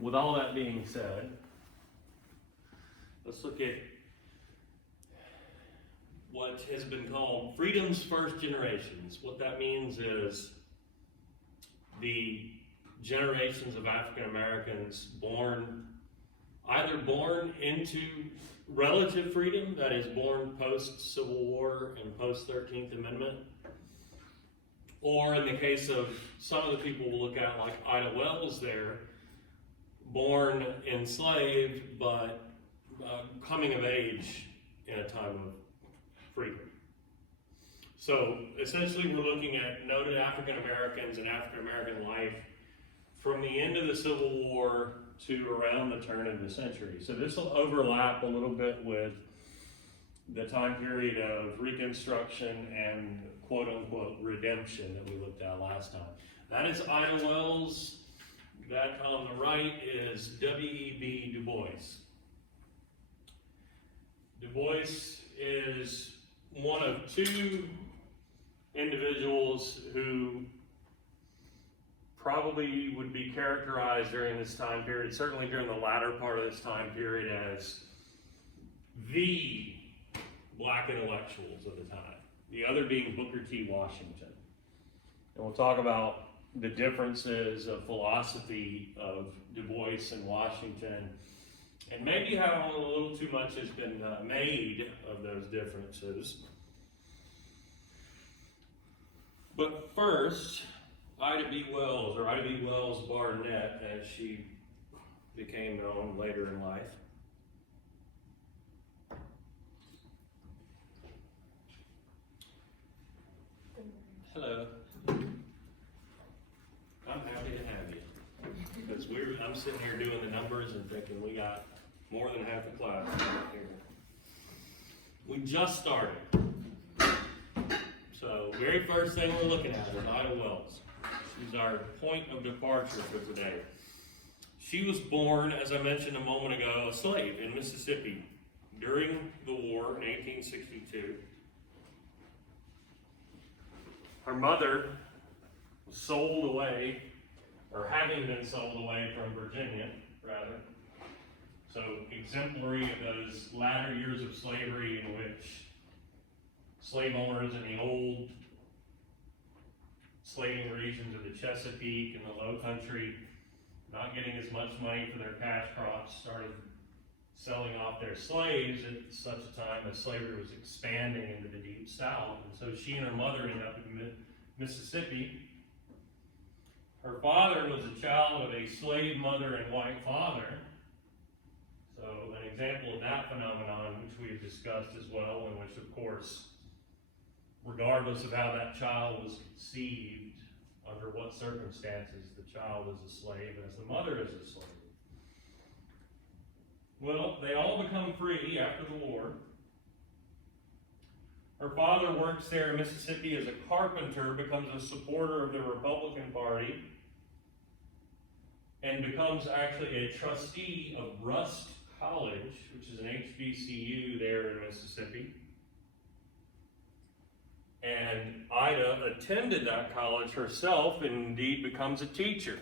with all that being said, let's look at what has been called freedom's first generations. What that means is the generations of African Americans either born into relative freedom, that is born post-Civil War and post-13th Amendment, or in the case of some of the people we'll look at, like Ida Wells there, born enslaved, but coming of age in a time of freedom. So essentially we're looking at noted African Americans and African American life from the end of the Civil War to around the turn of the century. So this will overlap a little bit with the time period of Reconstruction and quote-unquote redemption that we looked at last time. That is Ida Wells. That on the right is W.E.B. Du Bois. Du Bois is one of two individuals who probably would be characterized during this time period, certainly during the latter part of this time period, as the black intellectuals of the time. The other being Booker T. Washington. And we'll talk about the differences of philosophy of Du Bois and Washington, and maybe how a little too much has been made of those differences. But first, Ida B. Wells, or Ida B. Wells Barnett, as she became known later in life. Hello. I'm happy to have you. Because I'm sitting here doing the numbers and thinking we got more than half the class right here. We just started. So, very first thing we're looking at is Ida Wells. She's our point of departure for today. She was born, as I mentioned a moment ago, a slave in Mississippi during the war in 1862. Her mother was sold away, or having been sold away from Virginia, rather. So exemplary of those latter years of slavery in which slave owners in the old slaving regions of the Chesapeake and the Low Country, not getting as much money for their cash crops, started selling off their slaves at such a time as slavery was expanding into the Deep South. And so she and her mother ended up in Mississippi. Her father was a child of a slave mother and white father. So an example of that phenomenon, which we have discussed as well, in which, of course, regardless of how that child was conceived, under what circumstances, the child is a slave as the mother is a slave. Well, they all become free after the war. Her father works there in Mississippi as a carpenter, becomes a supporter of the Republican Party, and becomes actually a trustee of Rust College, which is an HBCU there in Mississippi. And Ida attended that college herself and indeed becomes a teacher.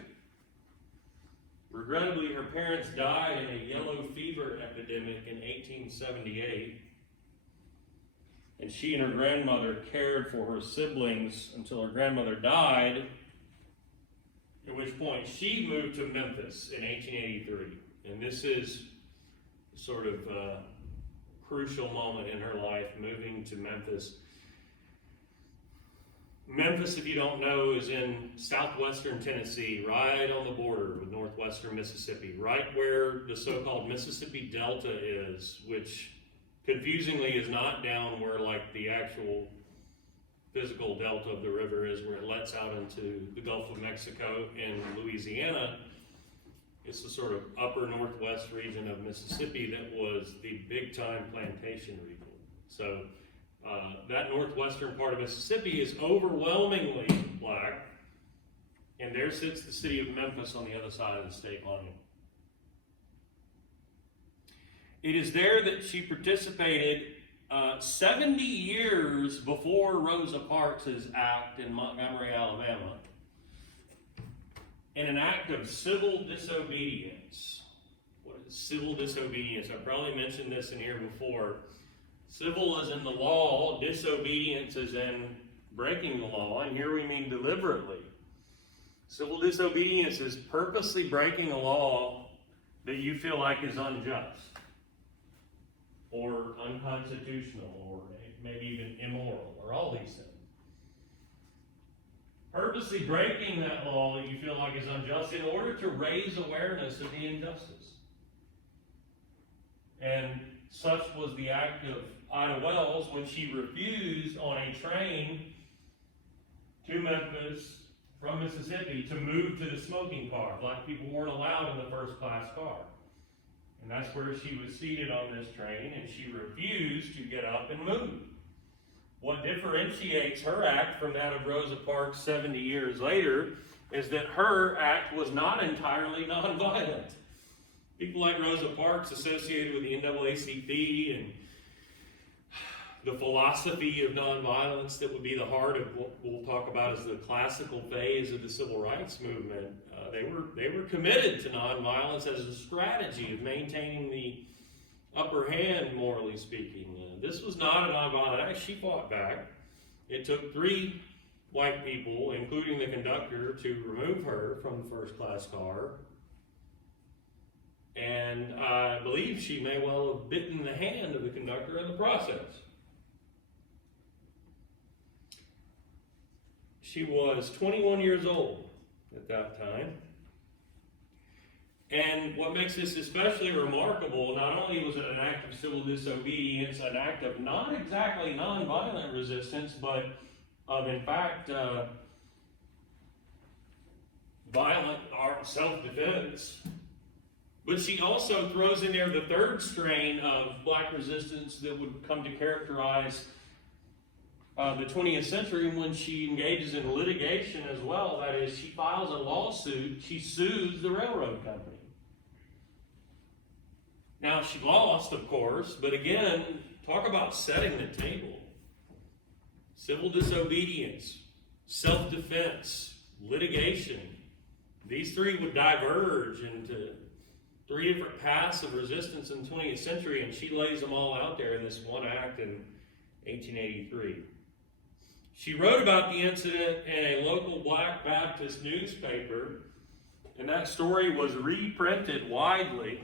Regrettably, her parents died in a yellow fever epidemic in 1878. And she and her grandmother cared for her siblings until her grandmother died, at which point she moved to Memphis in 1883. And this is sort of a crucial moment in her life, moving to Memphis. Memphis, if you don't know, is in southwestern Tennessee, right on the border with northwestern Mississippi, right where the so-called Mississippi Delta is, which confusingly is not down where like the actual physical delta of the river is, where it lets out into the Gulf of Mexico in Louisiana. It's the sort of upper northwest region of Mississippi that was the big-time plantation region. So that northwestern part of Mississippi is overwhelmingly black, and there sits the city of Memphis on the other side of the state line. It is there that she participated 70 years before Rosa Parks' act in Montgomery, Alabama. in an act of civil disobedience. What is civil disobedience? I probably mentioned this in here before. Civil is in the law, disobedience is in breaking the law, and here we mean deliberately. Civil disobedience is purposely breaking a law that you feel like is unjust, or unconstitutional, or maybe even immoral, or all these things. Purposely breaking that law that you feel like is unjust in order to raise awareness of the injustice. And such was the act of Ida Wells when she refused on a train to Memphis from Mississippi to move to the smoking car. Black people weren't allowed in the first class car. And that's where she was seated on this train, and she refused to get up and move. What differentiates her act from that of Rosa Parks 70 years later is that her act was not entirely nonviolent. People like Rosa Parks associated with the NAACP and the philosophy of nonviolence that would be the heart of what we'll talk about as the classical phase of the civil rights movement. They were committed to nonviolence as a strategy of maintaining the upper hand, morally speaking. This was not a nonviolent act. She fought back. It took 3 white people, including the conductor, to remove her from the first class car. And I believe she may well have bitten the hand of the conductor in the process. She was 21 years old at that time. And what makes this especially remarkable, not only was it an act of civil disobedience, an act of not exactly nonviolent resistance, but of, in fact, violent self-defense. But she also throws in there the third strain of black resistance that would come to characterize the 20th century when she engages in litigation as well. That is, she files a lawsuit. She sues the railroad company. Now, she lost, of course, but again, talk about setting the table. Civil disobedience, self-defense, litigation. These 3 would diverge into 3 different paths of resistance in the 20th century, and she lays them all out there in this one act in 1883. She wrote about the incident in a local black Baptist newspaper, and that story was reprinted widely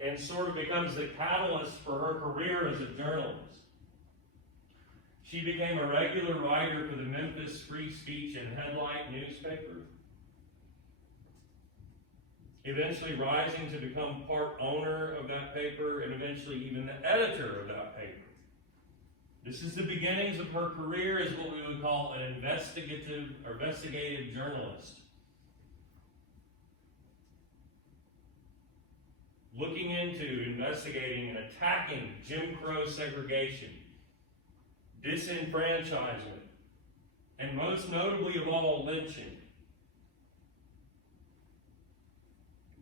and sort of becomes the catalyst for her career as a journalist. She became a regular writer for the Memphis Free Speech and Headlight newspaper, eventually rising to become part owner of that paper and eventually even the editor of that paper. This is the beginnings of her career as what we would call an investigative journalist. Looking into, investigating, and attacking Jim Crow segregation, disenfranchisement, and most notably of all, lynching.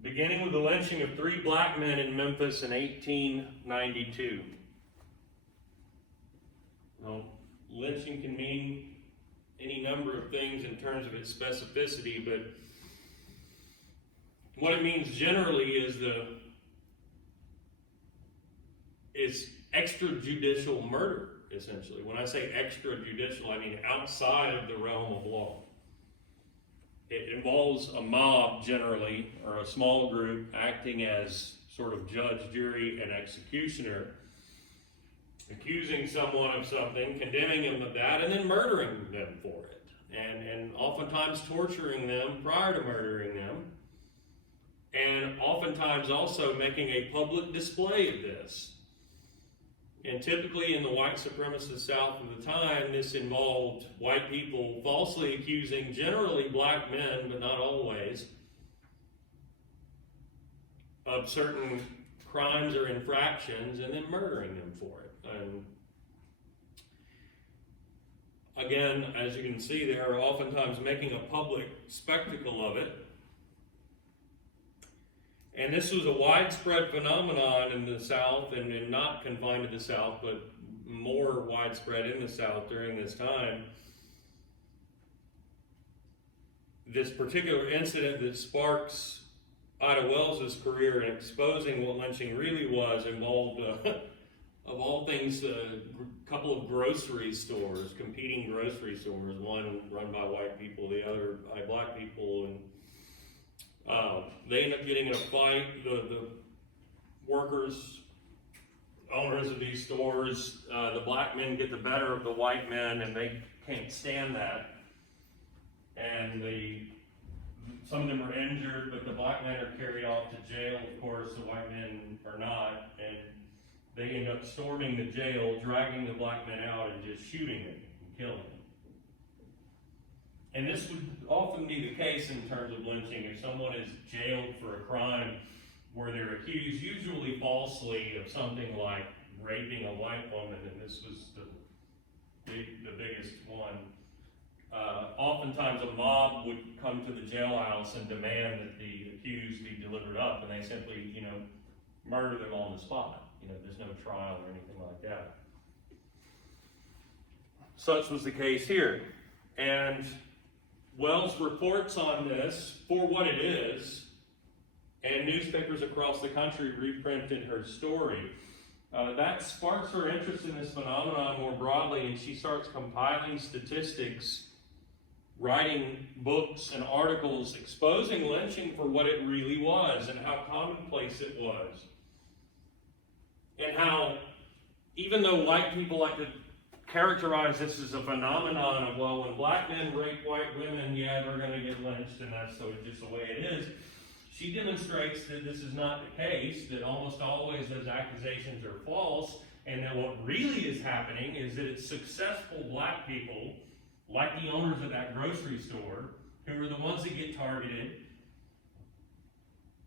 Beginning with the lynching of 3 black men in Memphis in 1892. Well, lynching can mean any number of things in terms of its specificity, but what it means generally is extrajudicial murder, essentially. When I say extrajudicial, I mean outside of the realm of law. It involves a mob generally, or a small group acting as sort of judge, jury, and executioner, accusing someone of something, condemning them of that, and then murdering them for it. And oftentimes torturing them prior to murdering them. And oftentimes also making a public display of this. And typically in the white supremacist South of the time, this involved white people falsely accusing generally black men, but not always, of certain crimes or infractions and then murdering them for it. And again, as you can see, they are oftentimes making a public spectacle of it. And this was a widespread phenomenon in the South, and not confined to the South, but more widespread in the South during this time. this particular incident that sparks Ida Wells's career in exposing what lynching really was involved, of all things, a couple of grocery stores, competing grocery stores, one run by white people, the other by black people, and they end up getting in a fight. The workers, owners of these stores, the black men get the better of the white men, and they can't stand that. And some of them are injured, but the black men are carried off to jail. Of course, the white men are not, and they end up storming the jail, dragging the black men out, and just shooting them and killing them. And this would often be the case in terms of lynching. If someone is jailed for a crime where they're accused, usually falsely, of something like raping a white woman, and this was the biggest one. Oftentimes a mob would come to the jailhouse and demand that the accused be delivered up, and they simply, murder them on the spot. There's no trial or anything like that. Such was the case here. And Wells reports on this for what it is, and newspapers across the country reprinted her story. That sparks her interest in this phenomenon more broadly, and she starts compiling statistics, writing books and articles exposing lynching for what it really was and how commonplace it was. And how, even though white people like to characterize this as a phenomenon of, well, when black men rape white women, yeah, they're going to get lynched, and that's just the way it is. She demonstrates that this is not the case, that almost always those accusations are false, and that what really is happening is that it's successful black people, like the owners of that grocery store, who are the ones that get targeted.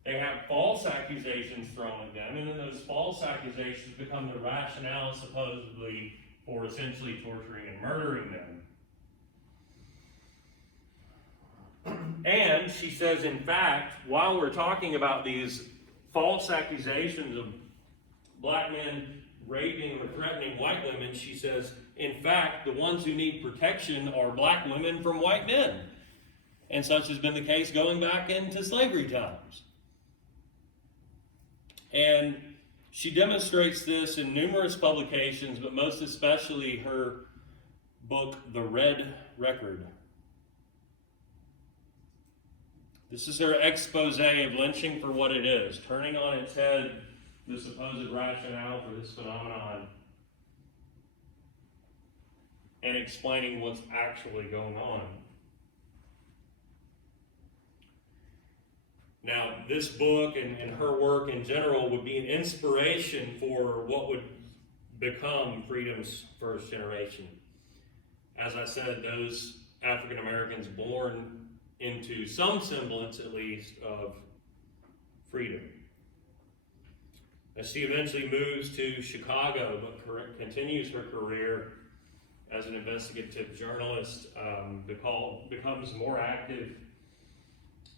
They have false accusations thrown at them, and then those false accusations become the rationale, supposedly, for essentially torturing and murdering them. And she says, in fact, while we're talking about these false accusations of black men raping or threatening white women, she says, in fact, the ones who need protection are black women from white men. And such has been the case going back into slavery times. And she demonstrates this in numerous publications, but most especially her book, The Red Record. This is her expose of lynching for what it is, turning on its head the supposed rationale for this phenomenon and explaining what's actually going on. Now, this book and her work in general would be an inspiration for what would become Freedom's first generation. As I said, those African Americans born into some semblance, at least, of freedom. As she eventually moves to Chicago, but continues her career as an investigative journalist, becomes more active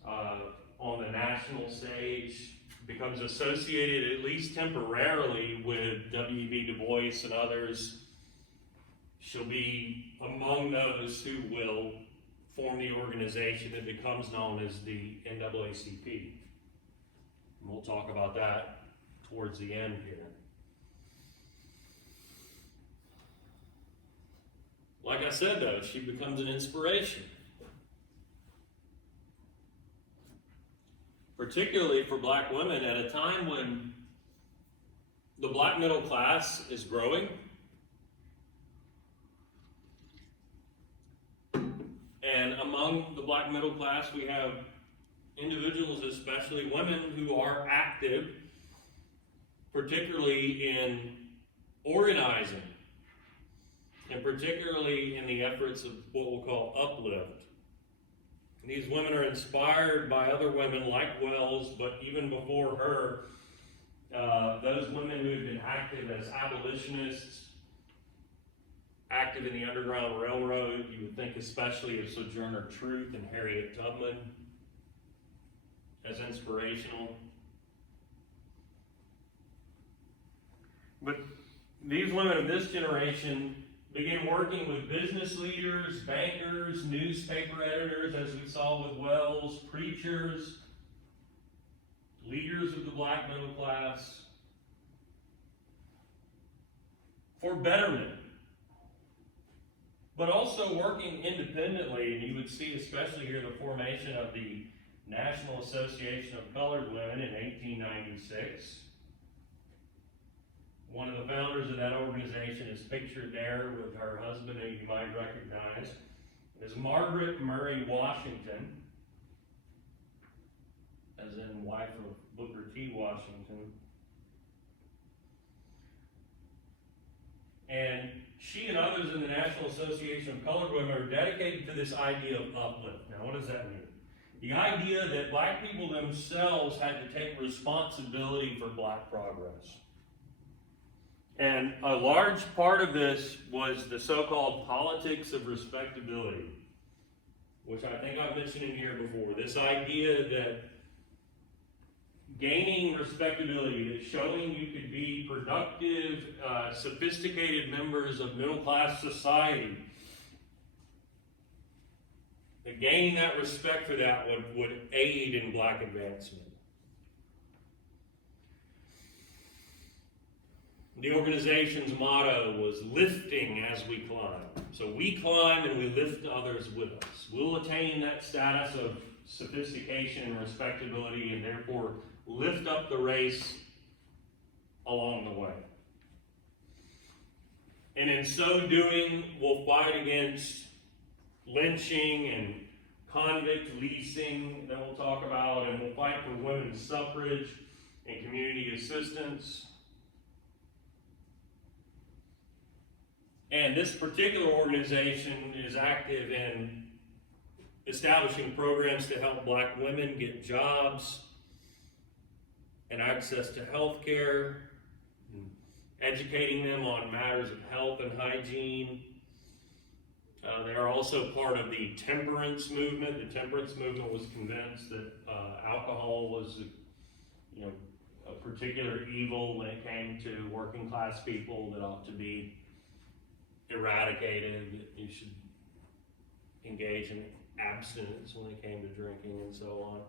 on the national stage, becomes associated, at least temporarily, with W.B. Du Bois and others. She'll be among those who will form the organization that becomes known as the NAACP. And we'll talk about that towards the end here. Like I said, though, she becomes an inspiration. Particularly for black women at a time when the black middle class is growing. And among the black middle class, we have individuals, especially women, who are active, particularly in organizing, and particularly in the efforts of what we'll call uplift. These women are inspired by other women like Wells, but even before her, those women who had been active as abolitionists, active in the Underground Railroad. You would think especially of Sojourner Truth and Harriet Tubman as inspirational. But these women of this generation began working with business leaders, bankers, newspaper editors, as we saw with Wells, preachers, leaders of the black middle class, for betterment. But also working independently, and you would see especially here the formation of the National Association of Colored Women in 1896. One of the founders of that organization is pictured there with her husband, who you might recognize. It is Margaret Murray Washington, as in wife of Booker T. Washington. And she and others in the National Association of Colored Women are dedicated to this idea of uplift. Now, what does that mean? The idea that black people themselves had to take responsibility for black progress. And a large part of this was the so-called politics of respectability, which I think I've mentioned in here before. This idea that gaining respectability, that showing you could be productive, sophisticated members of middle-class society, that gaining that respect for that would aid in black advancement. The organization's motto was lifting as we climb. So we climb and we lift others with us. We'll attain that status of sophistication and respectability and therefore lift up the race along the way. And in so doing, we'll fight against lynching and convict leasing that we'll talk about, and we'll fight for women's suffrage and community assistance. And this particular organization is active in establishing programs to help black women get jobs and access to health care, educating them on matters of health and hygiene. They are also part of the temperance movement. The temperance movement was convinced that alcohol was a particular evil when it came to working class people that ought to be eradicated, that you should engage in abstinence when it came to drinking and so on.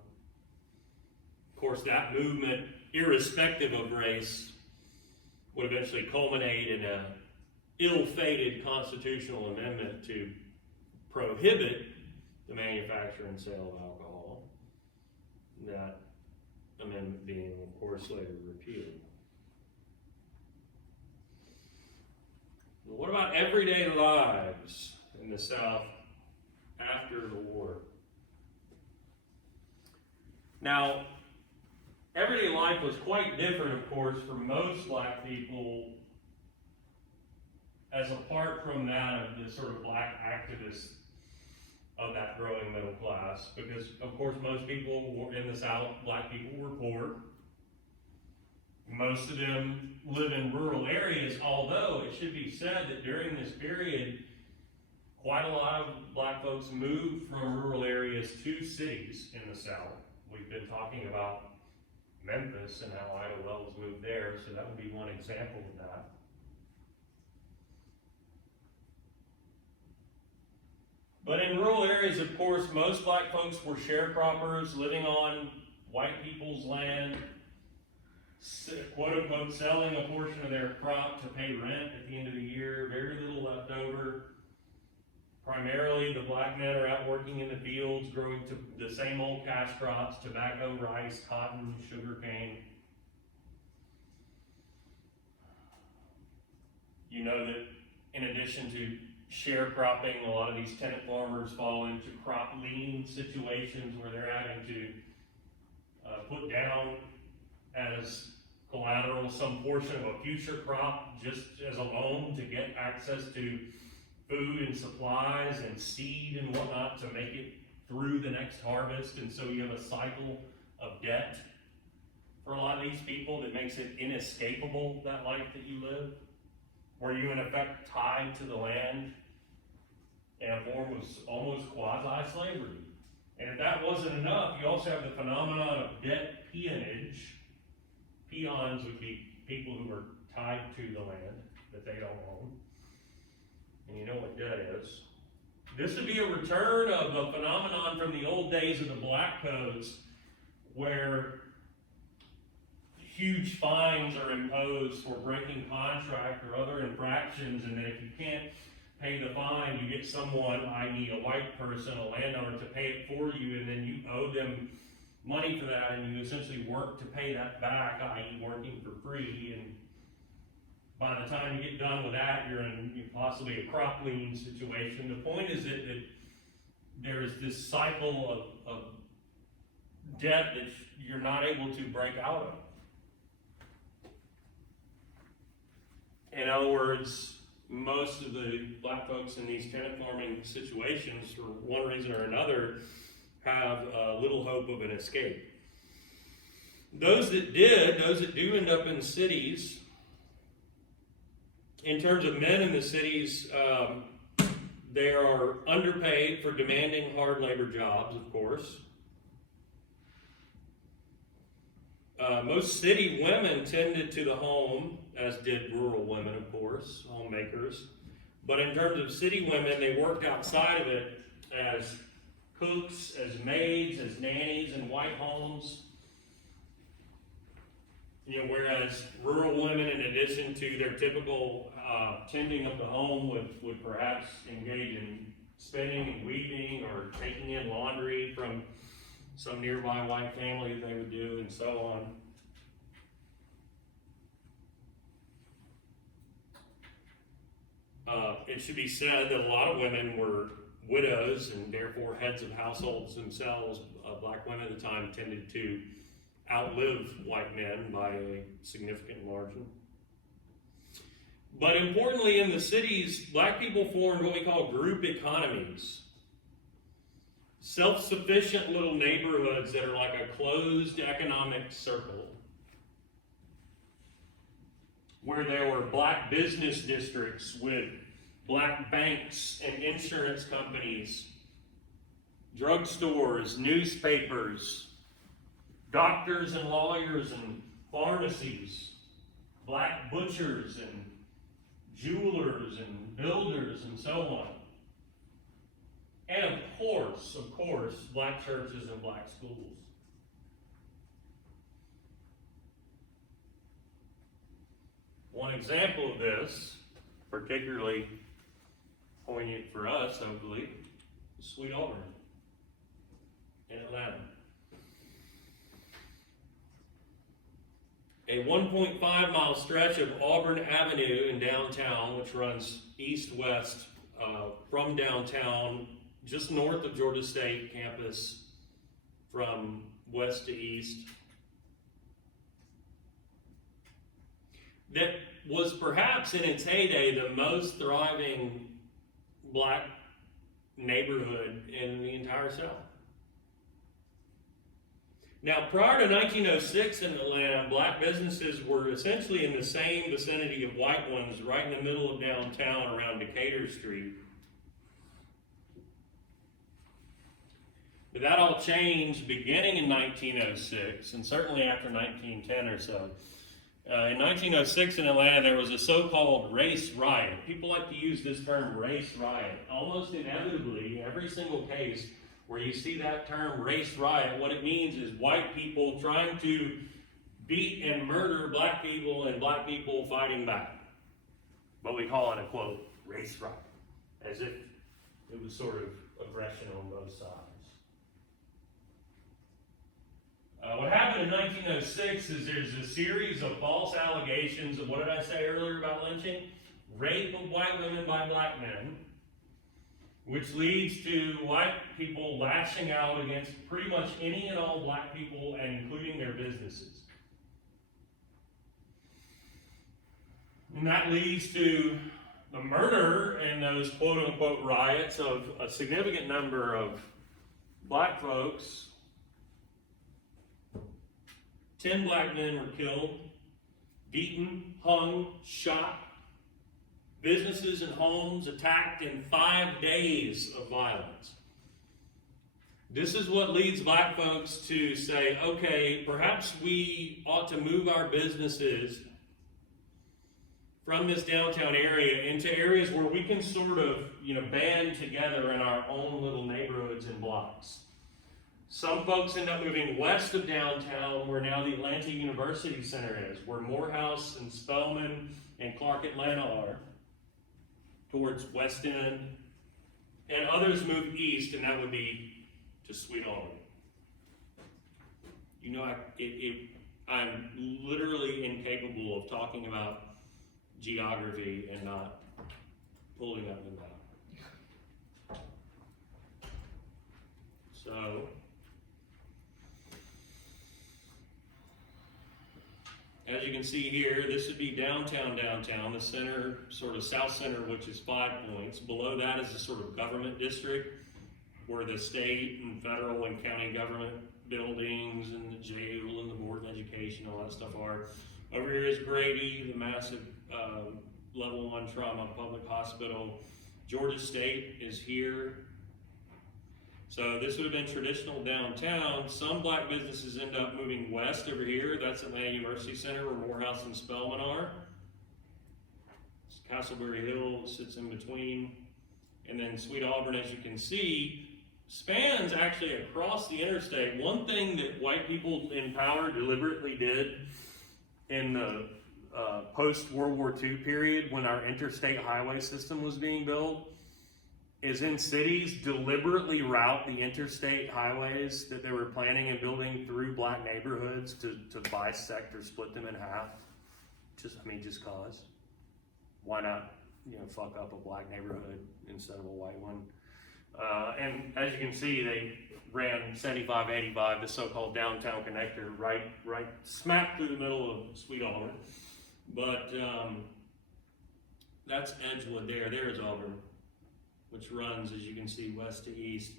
Of course, that movement, irrespective of race, would eventually culminate in a ill-fated constitutional amendment to prohibit the manufacture and sale of alcohol. That amendment being, of course, later repealed. What about everyday lives in the South after the war? Now, everyday life was quite different, of course, for most black people, as apart from that of the sort of black activists of that growing middle class, because, of course, most people in the South, black people, were poor. Most of them live in rural areas, although it should be said that during this period, quite a lot of black folks moved from rural areas to cities in the South. We've been talking about Memphis and how Ida Wells moved there, so that would be one example of that. But in rural areas, of course, most black folks were sharecroppers living on white people's land, quote-unquote, selling a portion of their crop to pay rent at the end of the year, very little left over. Primarily, the black men are out working in the fields, growing the same old cash crops: tobacco, rice, cotton, sugarcane. You know that in addition to sharecropping, a lot of these tenant farmers fall into crop lien situations where they're having to put down as collateral some portion of a future crop just as a loan to get access to food and supplies and seed and whatnot to make it through the next harvest. And so you have a cycle of debt for a lot of these people that makes it inescapable, that life that you live, where you in effect tied to the land in a form of almost quasi-slavery. And if that wasn't enough, you also have the phenomenon of debt peonage. Peons would be people who are tied to the land that they don't own. And you know what debt is. This would be a return of a phenomenon from the old days of the black codes, where huge fines are imposed for breaking contract or other infractions, and then if you can't pay the fine, you get someone, i.e. a white person, a landowner, to pay it for you, and then you owe them money for that, and you essentially work to pay that back, i.e. working for free, and by the time you get done with that, you're in possibly a crop lien situation. The point is that there is this cycle of debt that you're not able to break out of. In other words, most of the black folks in these tenant farming situations, for one reason or another, have little hope of an escape. Those that do end up in cities, in terms of men in the cities, they are underpaid for demanding hard labor jobs, of course. Most city women tended to the home, as did rural women, of course, homemakers. But in terms of city women, they worked outside of it as cooks, as maids, as nannies in white homes. Whereas rural women, in addition to their typical tending of the home, would perhaps engage in spinning and weaving or taking in laundry from some nearby white family they would do, and so on. It should be said that a lot of women were widows and therefore heads of households themselves. Black women at the time tended to outlive white men by a significant margin. But importantly, in the cities, black people formed what we call group economies. Self-sufficient little neighborhoods that are like a closed economic circle, where there were black business districts with black banks and insurance companies, drugstores, newspapers, doctors and lawyers and pharmacies, black butchers and jewelers and builders and so on. And of course, black churches and black schools. One example of this, particularly poignant for us, hopefully, is Sweet Auburn in Atlanta. A 1.5 mile stretch of Auburn Avenue in downtown, which runs east-west from downtown, just north of Georgia State campus, from west to east, that was perhaps in its heyday the most thriving black neighborhood in the entire South. Now, prior to 1906 in Atlanta, black businesses were essentially in the same vicinity of white ones, right in the middle of downtown around Decatur Street. But that all changed beginning in 1906, and certainly after 1910 or so. In 1906 in Atlanta, there was a so-called race riot. People like to use this term, race riot. Almost inevitably, every single case where you see that term, race riot, what it means is white people trying to beat and murder black people and black people fighting back. But we call it a, quote, race riot, as if it was sort of aggression on both sides. What happened in 1906 is there's a series of false allegations of, what did I say earlier about lynching? Rape of white women by black men, which leads to white people lashing out against pretty much any and all black people, and including their businesses. And that leads to the murder in those quote-unquote riots of a significant number of black folks. 10 black men were killed, beaten, hung, shot. Businesses and homes attacked in 5 days of violence. This is what leads black folks to say, okay, perhaps we ought to move our businesses from this downtown area into areas where we can sort of, band together in our own little neighborhoods and blocks. Some folks end up moving west of downtown, where now the Atlanta University Center is, where Morehouse and Spelman and Clark Atlanta are, towards West End. And others move east, and that would be to Sweet Albany. I'm literally incapable of talking about geography and not pulling up the map. So, as you can see here, this would be downtown, the center, sort of south center, which is 5 points. Below that is a sort of government district, where the state and federal and county government buildings and the jail and the board of education, all that stuff are. Over here is Grady, the massive level 1 trauma public hospital. Georgia State is here. So this would have been traditional downtown. Some black businesses end up moving west over here. That's Atlanta University Center, where Morehouse and Spelman are. Castleberry Hill sits in between. And then Sweet Auburn, as you can see, spans actually across the interstate. One thing that white people in power deliberately did in the post-World War II period, when our interstate highway system was being built, is in cities deliberately route the interstate highways that they were planning and building through black neighborhoods to bisect or split them in half. Just cause. Why not, fuck up a black neighborhood instead of a white one? And as you can see, they ran 7585, the so-called downtown connector, right smack through the middle of Sweet Auburn. But that's Edgewood there. There is Auburn, which runs, as you can see, west to east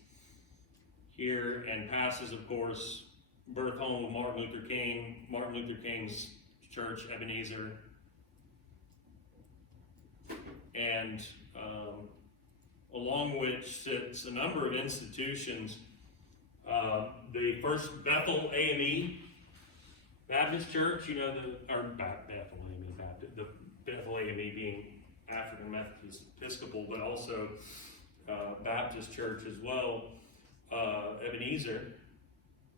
here, and passes, of course, birth home of Martin Luther King's church, Ebenezer, and along which sits a number of institutions. The first Bethel AME Baptist Church, the Bethel AME being African Methodist Episcopal, but also Baptist Church as well, Ebenezer,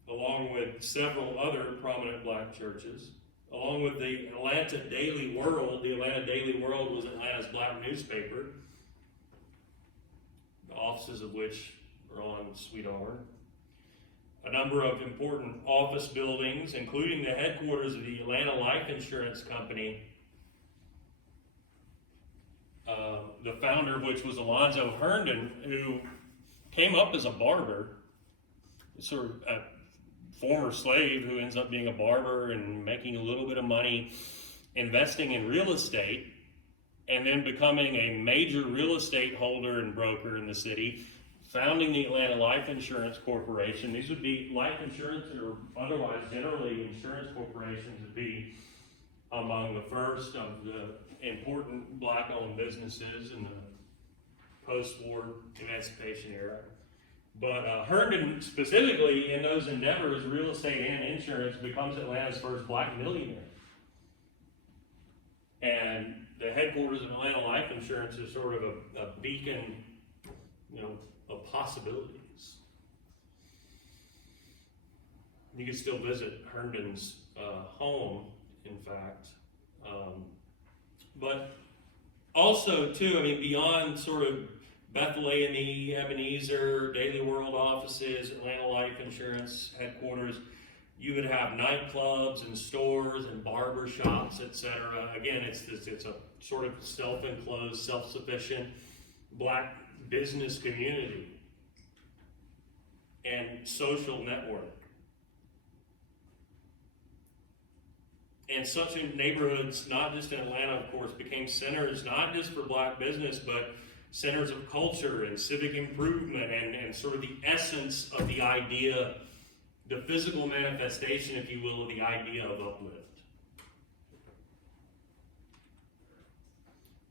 along with several other prominent black churches, along with the Atlanta Daily World. The Atlanta Daily World was Atlanta's black newspaper, the offices of which are on Sweet Auburn. A number of important office buildings, including the headquarters of the Atlanta Life Insurance Company, the founder of which was Alonzo Herndon, who came up as a barber, sort of a former slave who ends up being a barber and making a little bit of money investing in real estate, and then becoming a major real estate holder and broker in the city, founding the Atlanta Life Insurance Corporation. These would be life insurance, or otherwise generally insurance corporations, would be among the first of the important black-owned businesses in the post-war emancipation era. But Herndon, specifically in those endeavors, real estate and insurance, becomes Atlanta's first black millionaire. And the headquarters of Atlanta Life Insurance is sort of a beacon, of possibilities. You can still visit Herndon's home, in fact. But also, too, beyond sort of Bethel AME, Ebenezer, Daily World offices, Atlanta Life Insurance headquarters, you would have nightclubs and stores and barber shops, etc. Again, it's a sort of self-enclosed, self-sufficient black business community and social network. And such neighborhoods, not just in Atlanta, of course, became centers not just for black business, but centers of culture and civic improvement and sort of the essence of the idea, the physical manifestation, if you will, of the idea of uplift.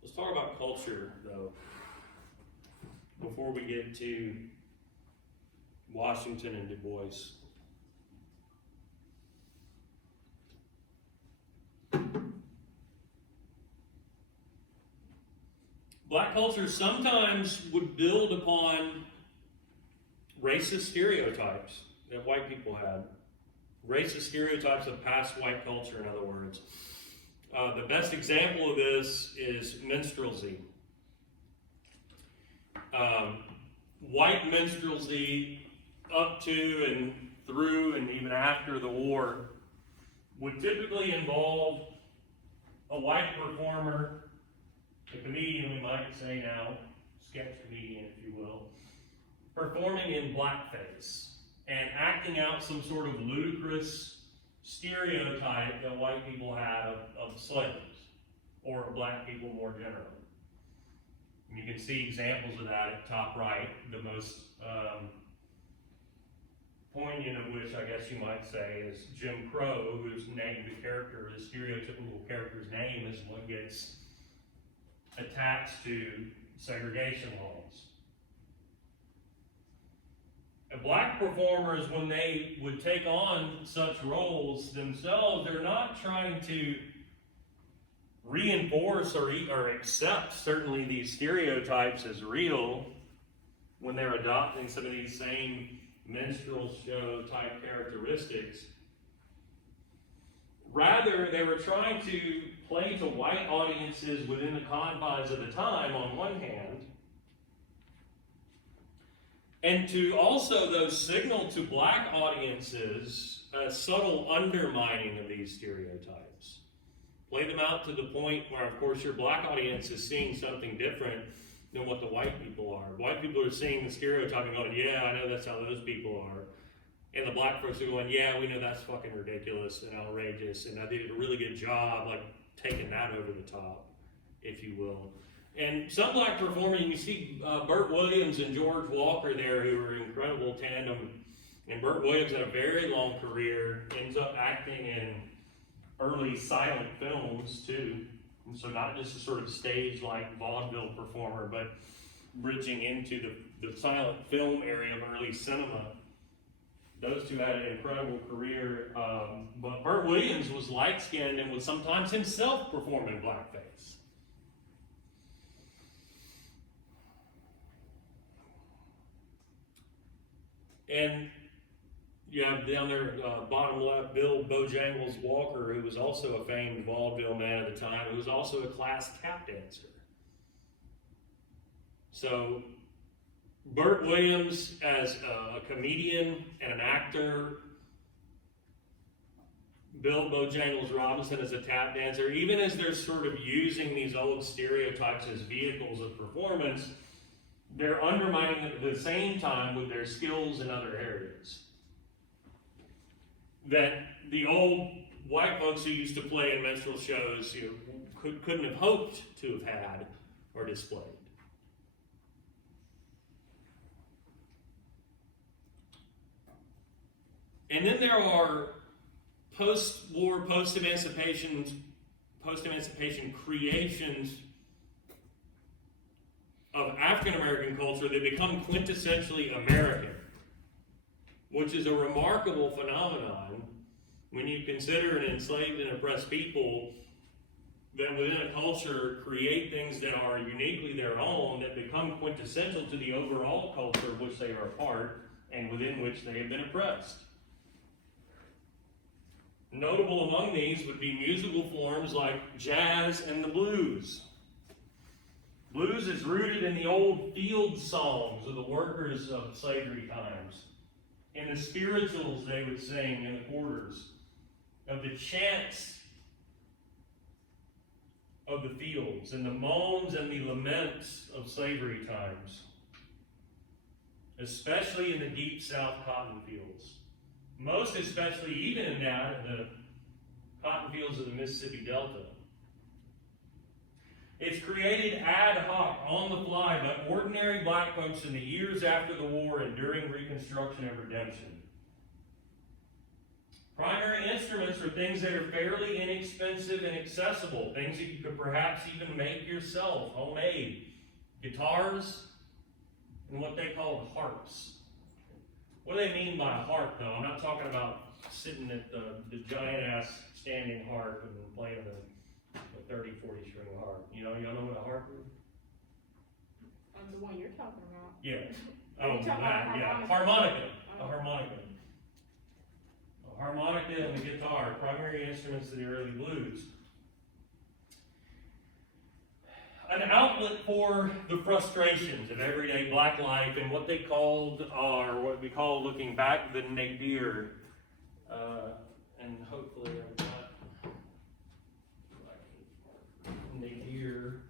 Let's talk about culture, though, before we get to Washington and Du Bois. black culture sometimes would build upon racist stereotypes that white people had. Racist stereotypes of past white culture, in other words. The best example of this is minstrelsy. White minstrelsy up to and through and even after the war would typically involve a white performer, a comedian we might say now, sketch comedian if you will, performing in blackface and acting out some sort of ludicrous stereotype that white people had of slaves, or black people more generally. And you can see examples of that at top right, the most poignant of which I guess you might say is Jim Crow, whose name, the character, the stereotypical character's name is what gets attached to segregation laws. And black performers, when they would take on such roles themselves, they're not trying to reinforce or accept certainly these stereotypes as real when they're adopting some of these same minstrel show type characteristics. Rather, they were trying to play to white audiences within the confines of the time on one hand, and to also, though, signal to black audiences a subtle undermining of these stereotypes. Play them out to the point where, of course, your black audience is seeing something different than what the white people are. White people are seeing the stereotype and going, yeah, I know that's how those people are. And the black folks are going, yeah, we know that's fucking ridiculous and outrageous, and I did a really good job, like, taking that over the top, if you will. And some black performers, you see Burt Williams and George Walker there, who are an incredible tandem. And Burt Williams had a very long career, ends up acting in early silent films too. And so not just a sort of stage-like vaudeville performer, but bridging into the silent film area of early cinema. Those two had an incredible career. But Burt Williams was light-skinned and would sometimes himself perform in blackface. And you have down there, bottom left, Bill Bojangles Walker, who was also a famed vaudeville man at the time, who was also a class tap dancer. So, Burt Williams as a comedian and an actor, Bill Bojangles Robinson as a tap dancer, even as they're sort of using these old stereotypes as vehicles of performance, they're undermining it at the same time with their skills in other areas that the old white folks who used to play in minstrel shows couldn't have hoped to have had or displayed. And then there are post-war, post-emancipation creations of African American culture that become quintessentially American, which is a remarkable phenomenon when you consider an enslaved and oppressed people that within a culture create things that are uniquely their own, that become quintessential to the overall culture of which they are a part and within which they have been oppressed. Notable among these would be musical forms like jazz and the blues. Blues is rooted in the old field songs of the workers of slavery times, in the spirituals they would sing in the quarters, of the chants of the fields, and the moans and the laments of slavery times, especially in the deep South cotton fields. Most especially, even in the cotton fields of the Mississippi Delta. It's created ad hoc, on the fly, by ordinary black folks in the years after the war and during Reconstruction and Redemption. Primary instruments are things that are fairly inexpensive and accessible, things that you could perhaps even make yourself, homemade. Guitars and what they call harps. What do they mean by a harp, though? I'm not talking about sitting at the giant-ass standing harp and playing a 30, 40 string harp. Y'all know what a harp is? The one you're talking about. Yeah. You're talking about yeah. harmonica. A harmonica. A harmonica and the guitar, primary instruments of the early blues. An outlet for the frustrations of everyday black life and what they called, or what we call looking back, the nadir. And hopefully I've got nadir.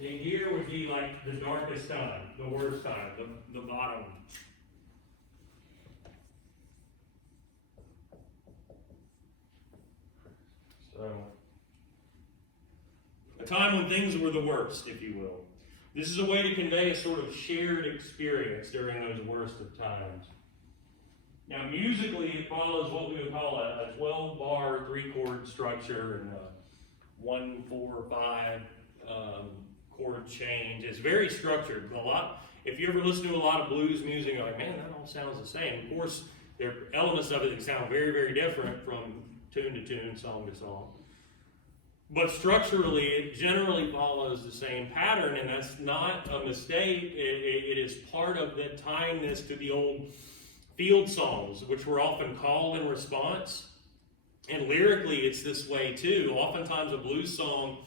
Nadir would be like the darkest time, the worst time, the bottom. So, a time when things were the worst, if you will. This is a way to convey a sort of shared experience during those worst of times. Now, musically, it follows what we would call a 12-bar, 3-chord structure and a 1, 4, 5 chord change. It's very structured. If you ever listen to a lot of blues music, you're like, man, that all sounds the same. Of course, there are elements of it that sound very, very different from tune to tune, song to song. But structurally, it generally follows the same pattern, and that's not a mistake. It is part of the tying this to the old field songs, which were often call and response. And lyrically, it's this way too. Oftentimes, a blues song,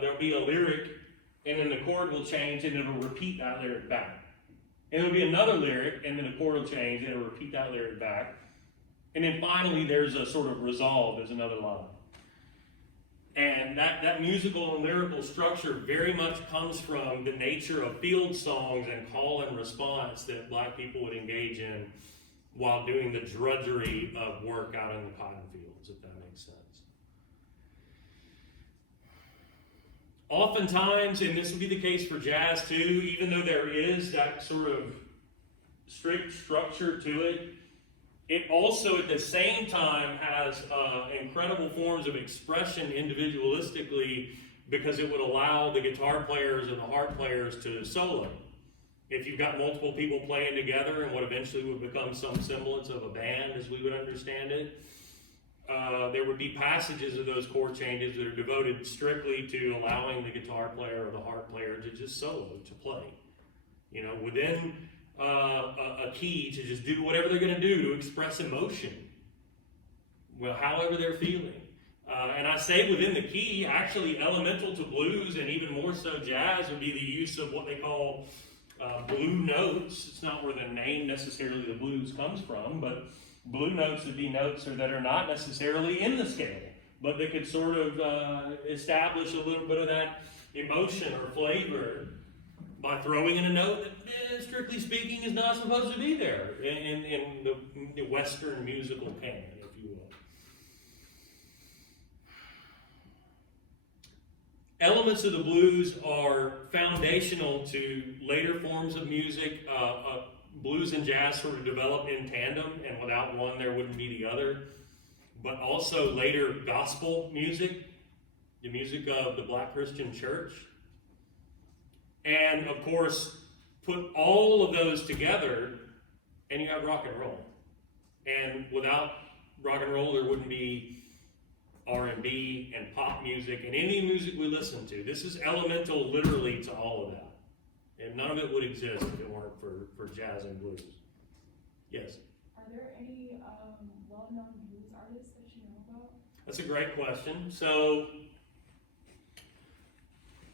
there'll be a lyric, and then the chord will change, and it'll repeat that lyric back. And there'll be another lyric, and then the chord will change, and it'll repeat that lyric back. And then finally, there's a sort of resolve, there's another line. And that musical and lyrical structure very much comes from the nature of field songs and call and response that black people would engage in while doing the drudgery of work out in the cotton fields, if that makes sense. Oftentimes, and this will be the case for jazz too, even though there is that sort of strict structure to it, it also at the same time has incredible forms of expression individualistically, because it would allow the guitar players and the harp players to solo. If you've got multiple people playing together in what eventually would become some semblance of a band as we would understand it, there would be passages of those chord changes that are devoted strictly to allowing the guitar player or the harp player to just solo, to play. You know, within a key, to just do whatever they're going to do to express emotion, well, however they're feeling. And I say within the key, actually elemental to blues and even more so jazz would be the use of what they call blue notes. It's not where the name necessarily the blues comes from, but blue notes would be notes that are not necessarily in the scale, but they could sort of establish a little bit of that emotion or flavor by throwing in a note that, strictly speaking, is not supposed to be there in the Western musical canon, if you will. Elements of the blues are foundational to later forms of music. Blues and jazz sort of develop in tandem, and without one, there wouldn't be the other. But also later gospel music, the music of the Black Christian Church. And of course, put all of those together, and you have rock and roll. And without rock and roll, there wouldn't be R&B and pop music and any music we listen to. This is elemental literally to all of that. And none of it would exist if it weren't for jazz and blues. Yes? Are there any well-known blues artists that you know about? That's a great question. So,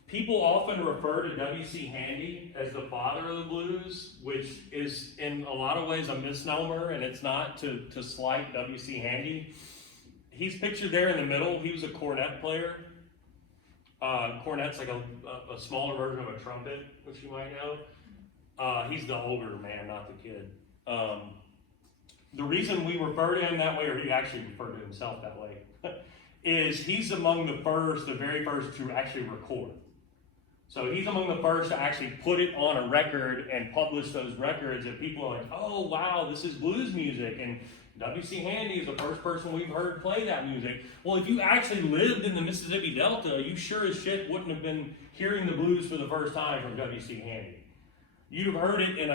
people often refer to W.C. Handy as the father of the blues, which is in a lot of ways a misnomer, and it's not to slight W.C. Handy. He's pictured there in the middle. He was a cornet player. Cornet's like a smaller version of a trumpet, which you might know. He's the older man, not the kid. The reason we refer to him that way, or he actually referred to himself that way, is he's among the very first to actually record. So he's among the first to actually put it on a record and publish those records, and people are like, oh wow, this is blues music, and W.C. Handy is the first person we've heard play that music. Well, if you actually lived in the Mississippi Delta, you sure as shit wouldn't have been hearing the blues for the first time from W.C. Handy. You'd have heard it in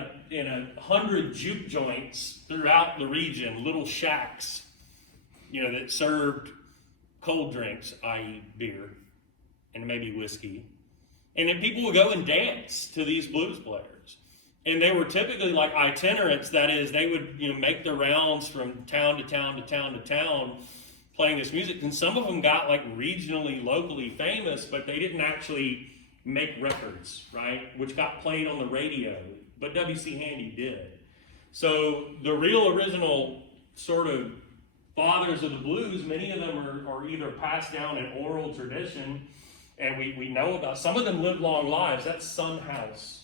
100 juke joints throughout the region, little shacks, that served cold drinks, i.e. beer, and maybe whiskey. And then people would go and dance to these blues players. And they were typically like itinerants, that is, they would make the rounds from town to town to town to town playing this music. And some of them got like regionally, locally famous, but they didn't actually make records, right? Which got played on the radio, but W.C. Handy did. So the real original sort of fathers of the blues, many of them are either passed down in oral tradition, and we know about, some of them lived long lives. That's Son House.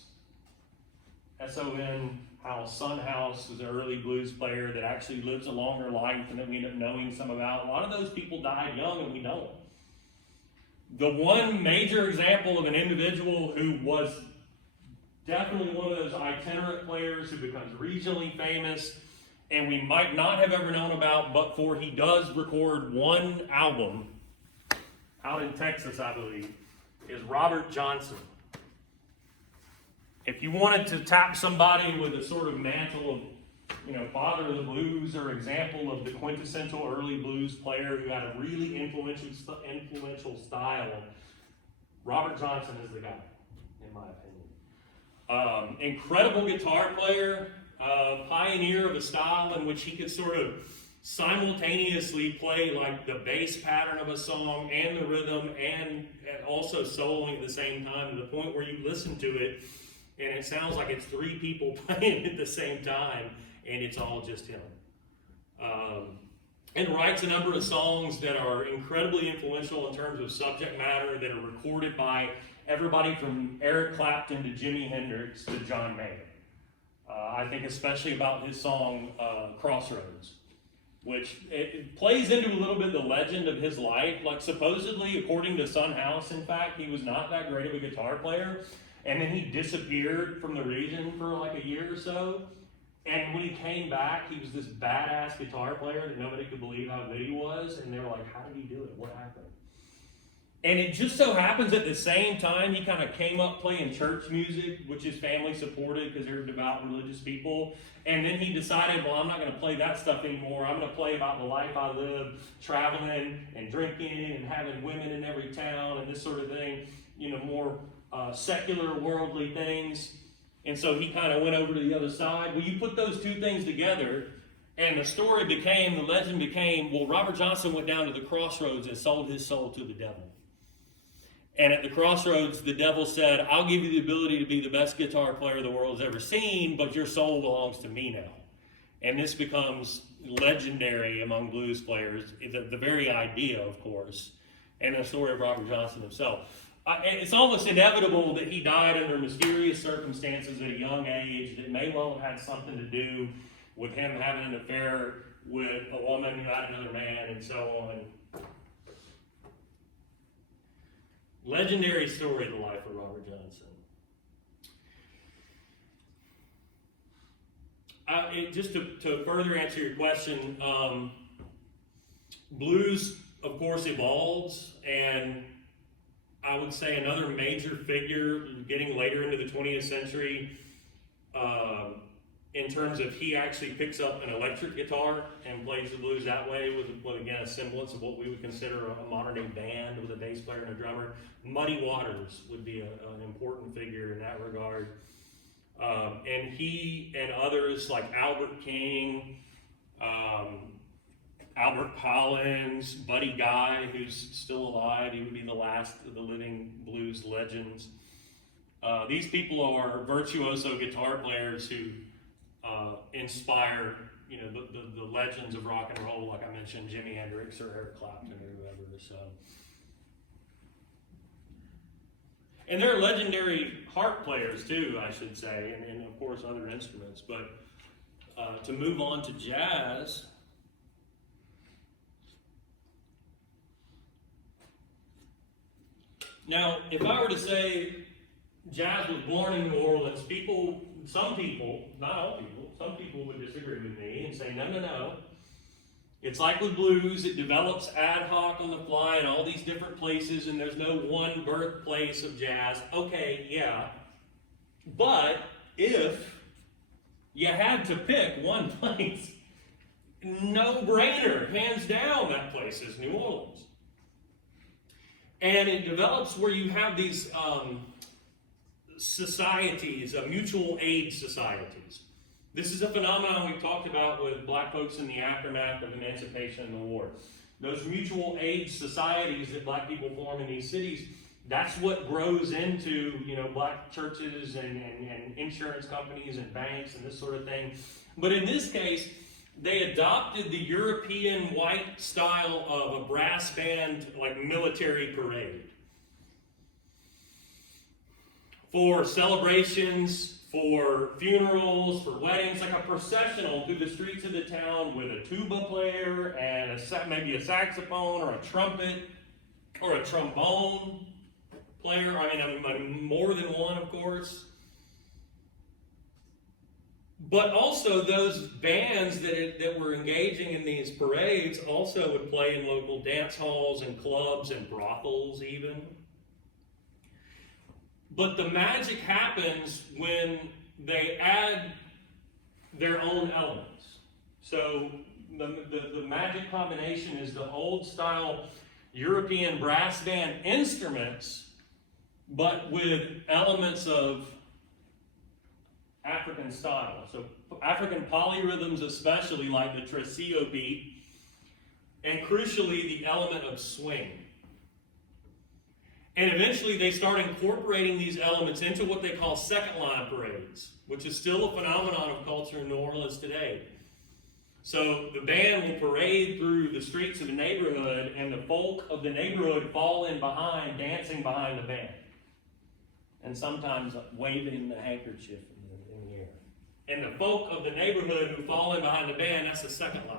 S-O-N House. Son House was an early blues player that actually lives a longer life and that we end up knowing some about. A lot of those people died young and we don't. The one major example of an individual who was definitely one of those itinerant players who becomes regionally famous and we might not have ever known about, but for he does record one album out in Texas, I believe, is Robert Johnson. If you wanted to tap somebody with a sort of mantle of, father of the blues or example of the quintessential early blues player who had a really influential style, Robert Johnson is the guy, in my opinion. Incredible guitar player, pioneer of a style in which he could sort of simultaneously play like the bass pattern of a song and the rhythm and also soloing at the same time, to the point where you listen to it and it sounds like it's three people playing at the same time, and it's all just him. And writes a number of songs that are incredibly influential in terms of subject matter, that are recorded by everybody from Eric Clapton to Jimi Hendrix to John Mayer. I think especially about his song, Crossroads, which it plays into a little bit the legend of his life. Like supposedly, according to Son House, in fact, he was not that great of a guitar player. And then he disappeared from the region for like a year or so. And when he came back, he was this badass guitar player that nobody could believe how good he was. And they were like, how did he do it? What happened? And it just so happens at the same time, he kind of came up playing church music, which his family supported because they're devout religious people. And then he decided, well, I'm not going to play that stuff anymore. I'm going to play about the life I live, traveling and drinking and having women in every town and this sort of thing, more secular, worldly things. And so he kind of went over to the other side. Well, you put those two things together, and the legend became, well, Robert Johnson went down to the crossroads and sold his soul to the devil. And at the crossroads, the devil said, I'll give you the ability to be the best guitar player the world's ever seen, but your soul belongs to me now. And this becomes legendary among blues players, the very idea, of course, and the story of Robert Johnson himself. It's almost inevitable that he died under mysterious circumstances at a young age that may well have had something to do with him having an affair with a woman who had another man and so on. Legendary story of the life of Robert Johnson. Just to further answer your question, blues, of course, evolves, and I would say another major figure getting later into the 20th century, in terms of he actually picks up an electric guitar and plays the blues that way with again, a semblance of what we would consider a modern day band with a bass player and a drummer. Muddy Waters would be an important figure in that regard. And he and others like Albert King, Albert Collins, Buddy Guy, who's still alive. He would be the last of the living blues legends. These people are virtuoso guitar players who inspire, the legends of rock and roll, like I mentioned, Jimi Hendrix or Eric Clapton or whoever. So, and they're legendary harp players too, I should say, and of course other instruments. But to move on to jazz. Now, if I were to say jazz was born in New Orleans, some people, not all people, some people would disagree with me and say, no. It's like with blues, it develops ad hoc on the fly in all these different places, and there's no one birthplace of jazz. Okay, yeah. But if you had to pick one place, no brainer, hands down, that place is New Orleans. And it develops where you have these societies, mutual aid societies. This is a phenomenon we've talked about with black folks in the aftermath of emancipation and the war. Those mutual aid societies that black people form in these cities, that's what grows into, black churches and insurance companies and banks and this sort of thing. But in this case, they adopted the European white style of a brass band, like military parade. For celebrations, for funerals, for weddings, like a processional through the streets of the town with a tuba player and maybe a saxophone or a trumpet or a trombone player. I mean, more than one, of course. But also those bands that were engaging in these parades also would play in local dance halls and clubs and brothels even. But the magic happens when they add their own elements. So the magic combination is the old style European brass band instruments, but with elements of African style. So African polyrhythms, especially like the tresillo beat, and crucially the element of swing. And eventually they start incorporating these elements into what they call second line parades, which is still a phenomenon of culture in New Orleans today. So the band will parade through the streets of the neighborhood, and the folk of the neighborhood fall in behind, dancing behind the band. And sometimes waving the handkerchief in the air. And the folk of the neighborhood who fall in behind the band, that's the second line.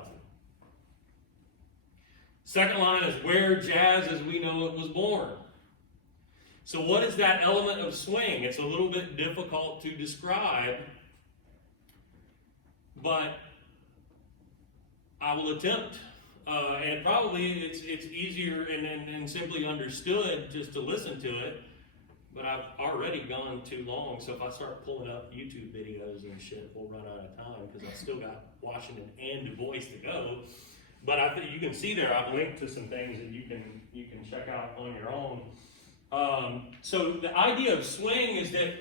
Second line is where jazz as we know it was born. So what is that element of swing? It's a little bit difficult to describe, but I will attempt. And probably it's easier and simply understood just to listen to it, but I've already gone too long, so if I start pulling up YouTube videos and shit, we'll run out of time, because I still got Washington and Du Bois to go. But I think you can see there, I've linked to some things that you can check out on your own. So the idea of swing is that,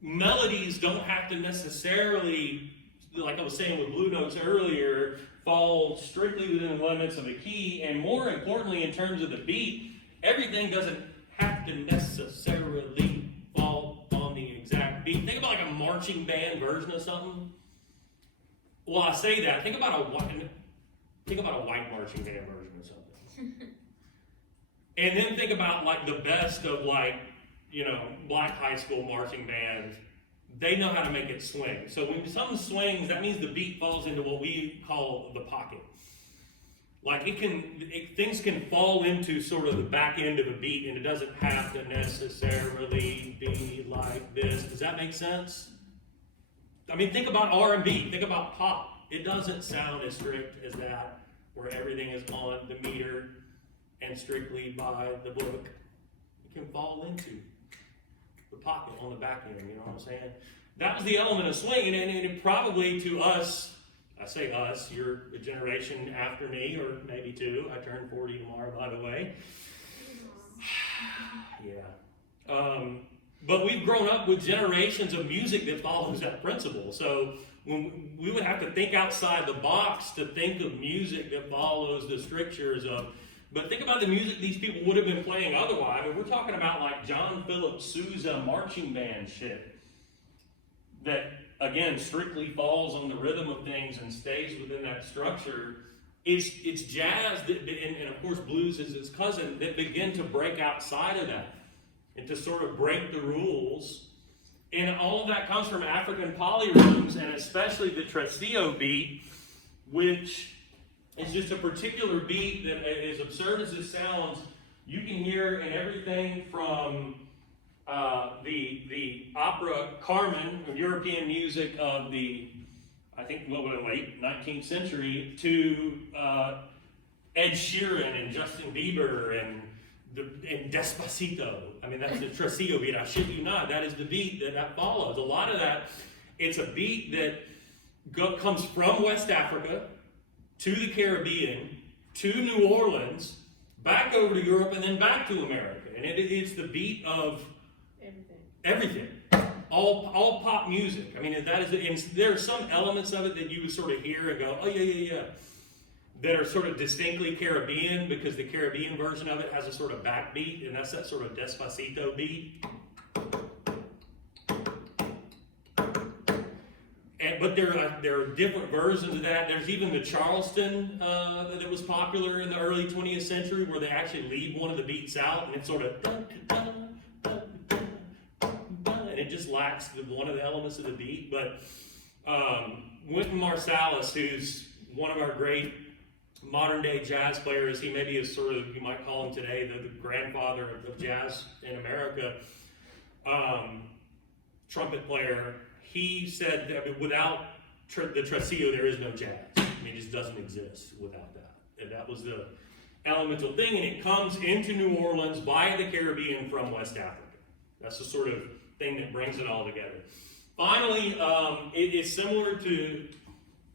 melodies don't have to necessarily, like I was saying with blue notes earlier, fall strictly within the limits of a key, and more importantly, in terms of the beat, everything doesn't have to necessarily fall on the exact beat. Think about like a marching band version of something. Well, I say that. Think about a white marching band version of something. And then think about like the best of black high school marching bands. They know how to make it swing. So when something swings, that means the beat falls into what we call the pocket. Like things can fall into sort of the back end of a beat, and it doesn't have to necessarily be like this. Does that make sense? I mean, think about R&B, think about pop. It doesn't sound as strict as that, where everything is on the meter and strictly by the book. It can fall into the pocket on the back end, you know what I'm saying? That was the element of swing, and it probably to us, I say us, you're a generation after me, or maybe two. I turn 40 tomorrow, by the way. Yeah. But we've grown up with generations of music that follows that principle. So when we would have to think outside the box to think of music that follows the strictures of. But think about the music these people would have been playing otherwise. I mean, we're talking about like John Philip Sousa marching band shit that, again, strictly falls on the rhythm of things and stays within that structure. It's jazz, and of course blues is its cousin, that begin to break outside of that and to sort of break the rules. And all of that comes from African polyrhythms, and especially the tresillo beat, which is just a particular beat that, as absurd as it sounds, you can hear in everything from the opera Carmen, European music of the, I think, late 19th century, to Ed Sheeran and Justin Bieber and Despacito. I mean, that's the tresillo beat. I shit you not. That is the beat that follows. A lot of that, it's a beat that comes from West Africa to the Caribbean to New Orleans, back over to Europe, and then back to America. And it's the beat of everything. All pop music. I mean, that is, and there are some elements of it that you would sort of hear and go, oh yeah, that are sort of distinctly Caribbean, because the Caribbean version of it has a sort of backbeat, and that's that sort of Despacito beat. But there are different versions of that. There's even the Charleston that was popular in the early 20th century, where they actually leave one of the beats out, and it's sort of dun, dun, dun, dun, dun, dun, and it just lacks one of the elements of the beat. But Wynton Marsalis, who's one of our great modern day jazz players, he maybe is sort of, you might call him today, the grandfather of jazz in America, trumpet player. He said that without the tresillo, there is no jazz. I mean, it just doesn't exist without that. And that was the elemental thing, and it comes into New Orleans by the Caribbean from West Africa. That's the sort of thing that brings it all together. Finally, it is similar to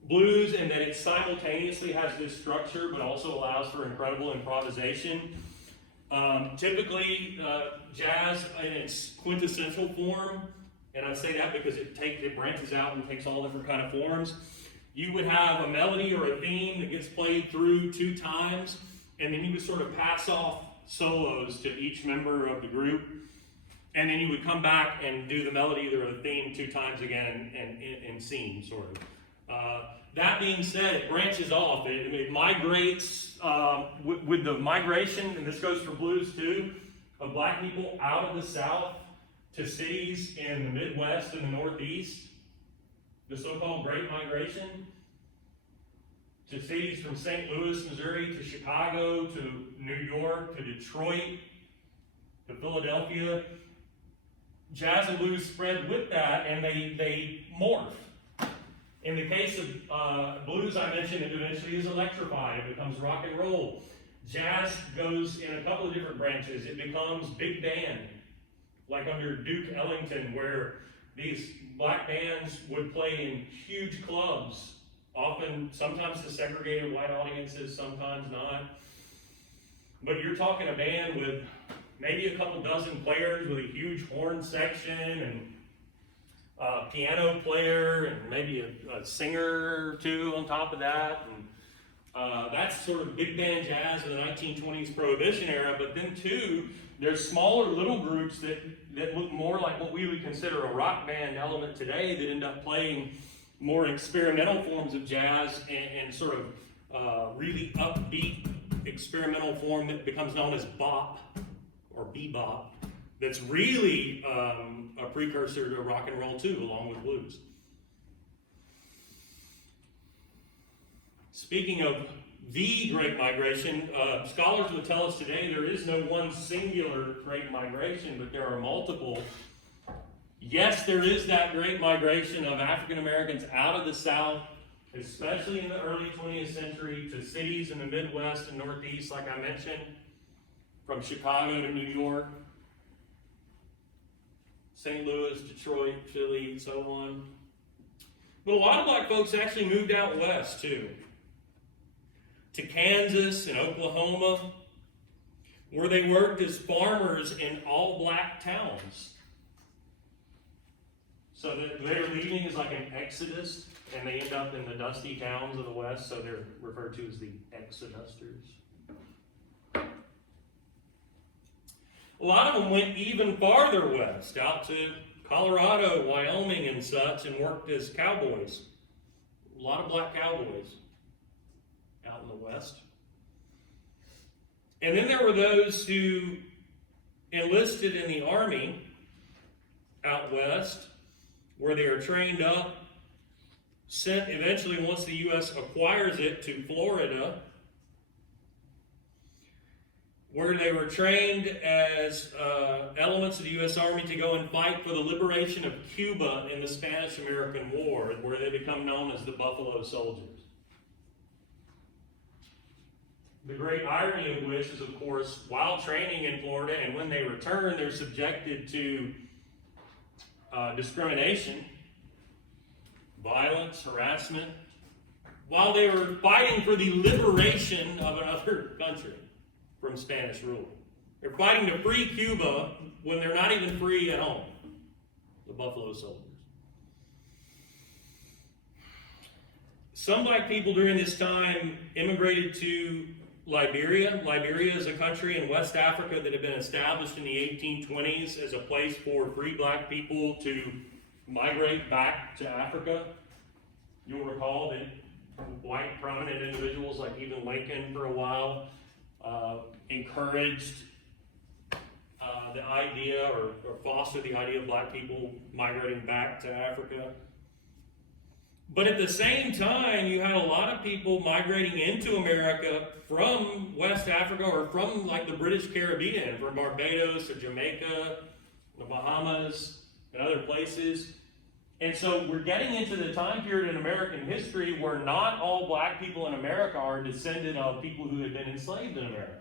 blues in that it simultaneously has this structure, but also allows for incredible improvisation. Typically, jazz in its quintessential form, and I say that because it branches out and takes all different kind of forms. You would have a melody or a theme that gets played through 2 times, and then you would sort of pass off solos to each member of the group, and then you would come back and do the melody or the theme 2 times again and sing, sort of. That being said, it branches off. It migrates with the migration, and this goes for blues too, of black people out of the South to cities in the Midwest and the Northeast, the so-called Great Migration, to cities from St. Louis, Missouri, to Chicago, to New York, to Detroit, to Philadelphia. Jazz and blues spread with that, and they morph. In the case of blues, I mentioned it eventually is electrified. It becomes rock and roll. Jazz goes in a couple of different branches. It becomes big band, like under Duke Ellington, where these black bands would play in huge clubs, often, sometimes to segregated white audiences, sometimes not. But you're talking a band with maybe a couple dozen players with a huge horn section and a piano player and maybe a singer or 2 on top of that. And that's sort of big band jazz of the 1920s Prohibition era. But then too, there's smaller little groups that look more like what we would consider a rock band element today, that end up playing more experimental forms of jazz and sort of really upbeat experimental form that becomes known as bop or bebop. That's really a precursor to rock and roll too, along with blues. Speaking of the Great Migration, scholars will tell us today there is no one singular Great Migration, but there are multiple. Yes, there is that Great Migration of African Americans out of the South, especially in the early 20th century, to cities in the Midwest and Northeast, like I mentioned, from Chicago to New York, St. Louis, Detroit, Philly, and so on. But a lot of black folks actually moved out west too, to Kansas and Oklahoma, where they worked as farmers in all black towns. So that they're leaving as like an exodus, and they end up in the dusty towns of the West, so they're referred to as the exodusters. A lot of them went even farther west, out to Colorado, Wyoming, and such, and worked as cowboys. A lot of black cowboys out in the West. And then there were those who enlisted in the Army out west, where they are trained up, sent eventually, once the U.S. acquires it, to Florida, where they were trained as elements of the U.S. Army to go and fight for the liberation of Cuba in the Spanish-American War, where they become known as the Buffalo Soldiers. The great irony of which is, of course, while training in Florida and when they return, they're subjected to discrimination, violence, harassment, while they were fighting for the liberation of another country. from Spanish rule. They're fighting to free Cuba when they're not even free at home, the Buffalo Soldiers. Some black people during this time immigrated to Liberia. Liberia is a country in West Africa that had been established in the 1820s as a place for free black people to migrate back to Africa. You'll recall that white prominent individuals like even Lincoln for a while encouraged the idea or fostered the idea of black people migrating back to Africa. But at the same time, you had a lot of people migrating into America from West Africa or from like the British Caribbean, from Barbados to Jamaica, the Bahamas, and other places. And so we're getting into the time period in American history where not all black people in America are descendant of people who had been enslaved in America.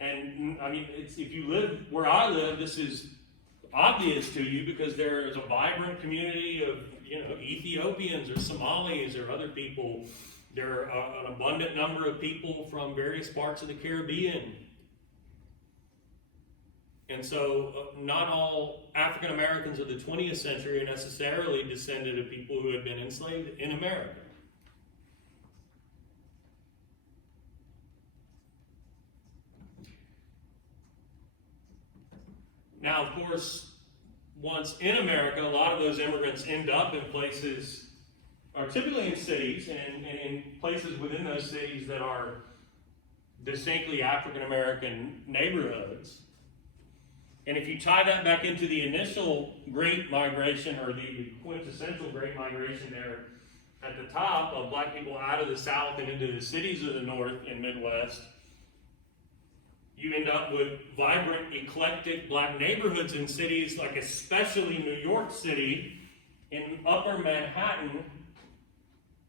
And I mean, if you live where I live, this is obvious to you because there is a vibrant community of Ethiopians or Somalis or other people. There are an abundant number of people from various parts of the Caribbean. And so not all African Americans of the 20th century are necessarily descended of people who had been enslaved in America. Now, of course, once in America, a lot of those immigrants end up in places, or typically in cities, and in places within those cities that are distinctly African American neighborhoods. And if you tie that back into the initial Great Migration, or the quintessential Great Migration there at the top of black people out of the South and into the cities of the North and Midwest, you end up with vibrant, eclectic black neighborhoods in cities like especially New York City, in Upper Manhattan,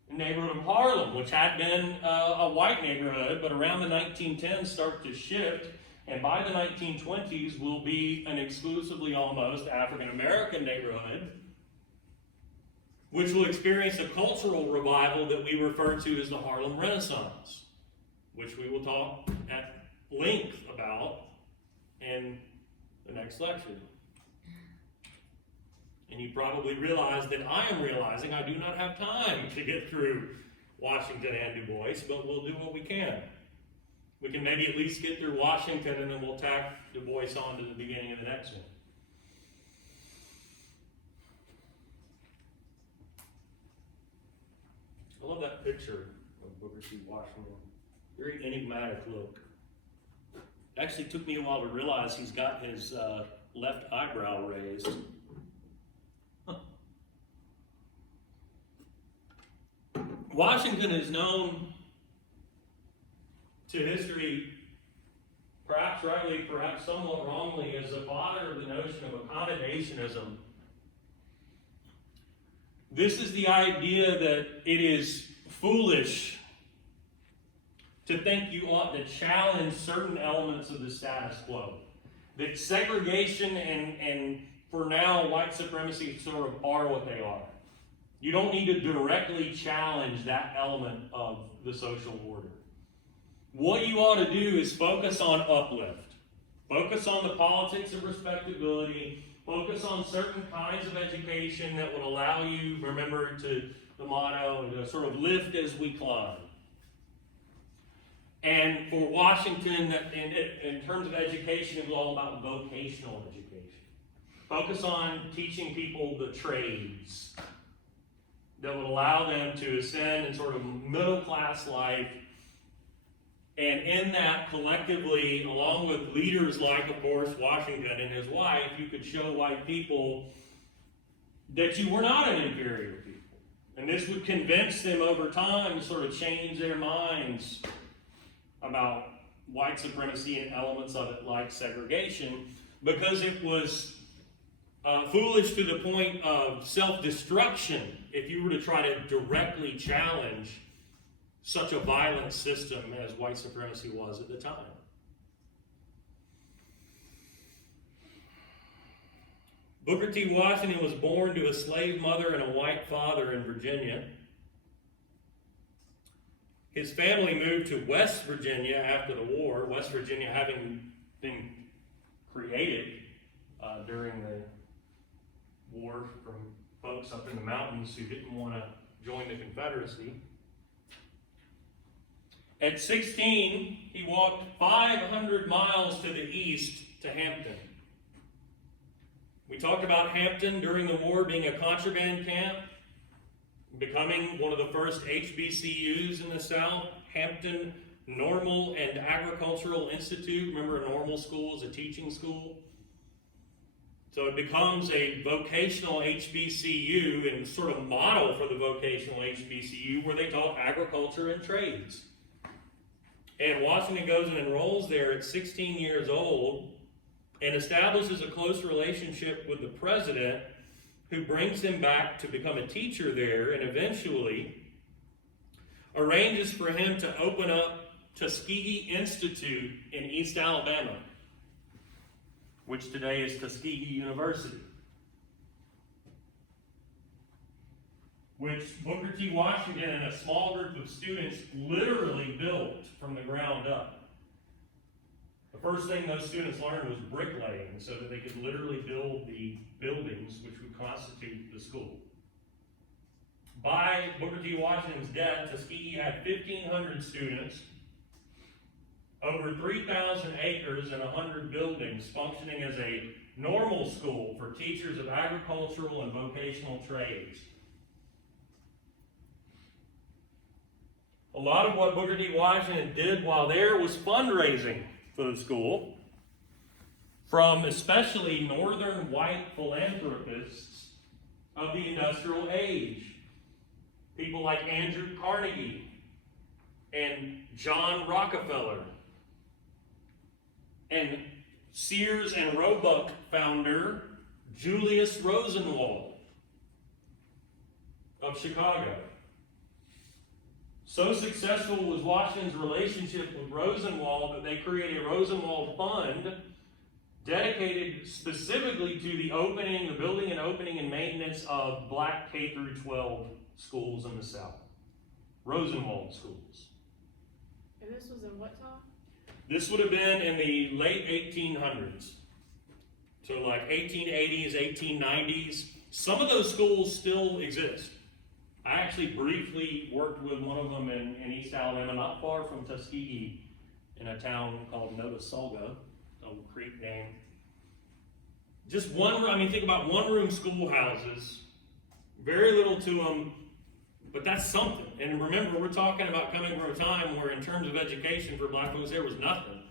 the neighborhood of Harlem, which had been a white neighborhood, but around the 1910s start to shift, and by the 1920s will be an exclusively almost African American neighborhood, which will experience a cultural revival that we refer to as the Harlem Renaissance, which we will talk at length about in the next lecture. And you probably realize that I am realizing I do not have time to get through Washington and Du Bois, but we'll do what we can. We can maybe at least get through Washington and then we'll tack Du Bois on to the beginning of the next one. I love that picture of Booker T. Washington. Very enigmatic look. Actually took me a while to realize he's got his left eyebrow raised. Huh. Washington is known to history, perhaps rightly, perhaps somewhat wrongly, as the father of the notion of accommodationism. This is the idea that it is foolish to think you ought to challenge certain elements of the status quo. That segregation and for now, white supremacy sort of are what they are. You don't need to directly challenge that element of the social order. What you ought to do is focus on uplift. Focus on the politics of respectability. Focus on certain kinds of education that would allow you, remember to the motto, to sort of lift as we climb. And for Washington, in terms of education, it was all about vocational education. Focus on teaching people the trades that would allow them to ascend in sort of middle-class life. And in that, collectively, along with leaders like, of course, Washington and his wife, you could show white people that you were not an inferior people. And this would convince them over time to sort of change their minds about white supremacy and elements of it like segregation, because it was foolish to the point of self-destruction if you were to try to directly challenge such a violent system as white supremacy was at the time. Booker T. Washington was born to a slave mother and a white father in Virginia. His family moved to West Virginia after the war, West Virginia having been created during the war from folks up in the mountains who didn't want to join the Confederacy. At 16, he walked 500 miles to the east to Hampton. We talked about Hampton during the war being a contraband camp, becoming one of the first HBCUs in the South. Hampton Normal and Agricultural Institute. Remember, a normal school is a teaching school. So it becomes a vocational HBCU and sort of model for the vocational HBCU where they taught agriculture and trades. And Washington goes and enrolls there at 16 years old and establishes a close relationship with the president, who brings him back to become a teacher there, and eventually arranges for him to open up Tuskegee Institute in East Alabama, which today is Tuskegee University, which Booker T. Washington and a small group of students literally built from the ground up. The first thing those students learned was bricklaying so that they could literally build the buildings which would constitute the school. By Booker T. Washington's death, Tuskegee had 1,500 students, over 3,000 acres and 100 buildings, functioning as a normal school for teachers of agricultural and vocational trades. A lot of what Booker T. Washington did while there was fundraising for the school, from especially northern white philanthropists of the industrial age. People like Andrew Carnegie and John Rockefeller and Sears and Roebuck founder Julius Rosenwald of Chicago. So successful was Washington's relationship with Rosenwald that they created a Rosenwald Fund dedicated specifically to the building and opening and maintenance of black K-12 schools in the South. Rosenwald schools. And this was in what time? This would have been in the late 1800s. So like 1880s, 1890s. Some of those schools still exist. I actually briefly worked with one of them in East Alabama, not far from Tuskegee, in a town called Notasulga, Old Creek name. Just think about one-room schoolhouses, very little to them, but that's something. And remember, we're talking about coming from a time where in terms of education for black folks, there was nothing.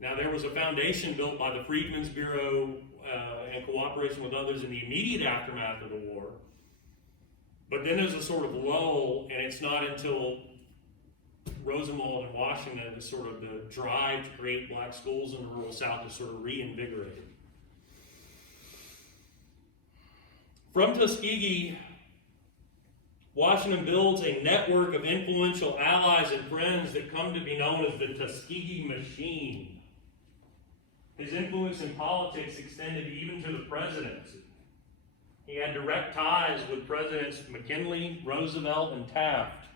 Now, there was a foundation built by the Freedmen's Bureau in cooperation with others in the immediate aftermath of the war. But then there's a sort of lull, and it's not until Rosenwald and Washington is sort of the drive to create black schools in the rural South is sort of reinvigorated. From Tuskegee, Washington builds a network of influential allies and friends that come to be known as the Tuskegee Machine. His influence in politics extended even to the presidency. He had direct ties with Presidents McKinley, Roosevelt, and Taft.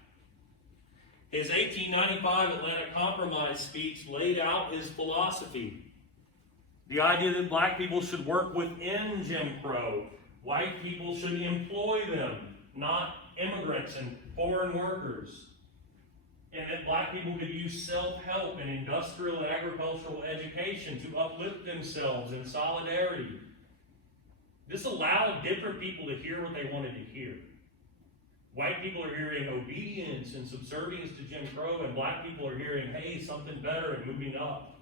His 1895 Atlanta Compromise speech laid out his philosophy. The idea that black people should work within Jim Crow. White people should employ them, not immigrants and foreign workers. And that black people could use self-help and industrial and agricultural education to uplift themselves in solidarity. This allowed different people to hear what they wanted to hear. White people are hearing obedience and subservience to Jim Crow, and black people are hearing, hey, something better and moving up.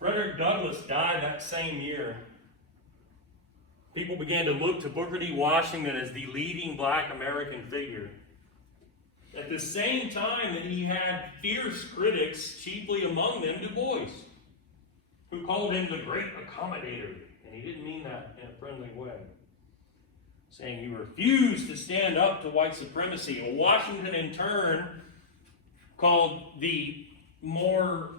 Frederick Douglass died that same year. People began to look to Booker T. Washington as the leading black American figure. At the same time that he had fierce critics, chiefly among them Du Bois, who called him the great accommodator. And he didn't mean that in a friendly way. Saying he refused to stand up to white supremacy. Well, Washington, in turn, called the more